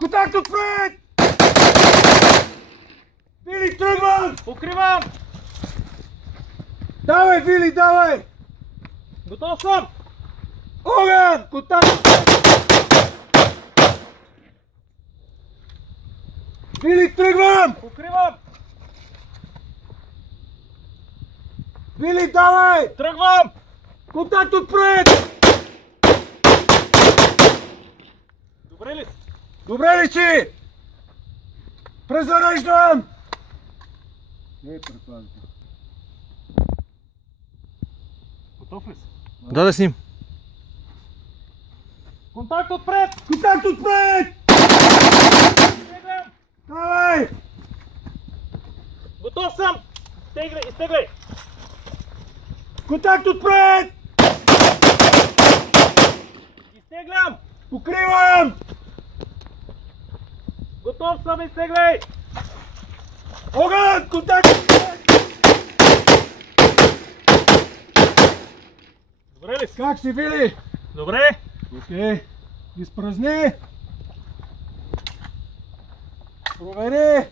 Контакт отпред! Вили, тръгвам! Покривам! Давай, Вили, давай! Готов съм! Огън! Контакт! Вили, тръгвам! Покривам! Вили, давай! Тръгвам! Контакт отпред! Добре ли си? Добре ли си? Презареждам! Готов ли си? Да сним. Контакт отпред! Контакт отпред! Изтеглям! Давай! Готов съм! Изтегляй! Контакт отпред! Изтеглям! Покривам! Готов съм! Изтегляй! Огън! Контакт отпред! Добре ли си? Как си, Вили? Добре! Окей. Изпразни. Провери.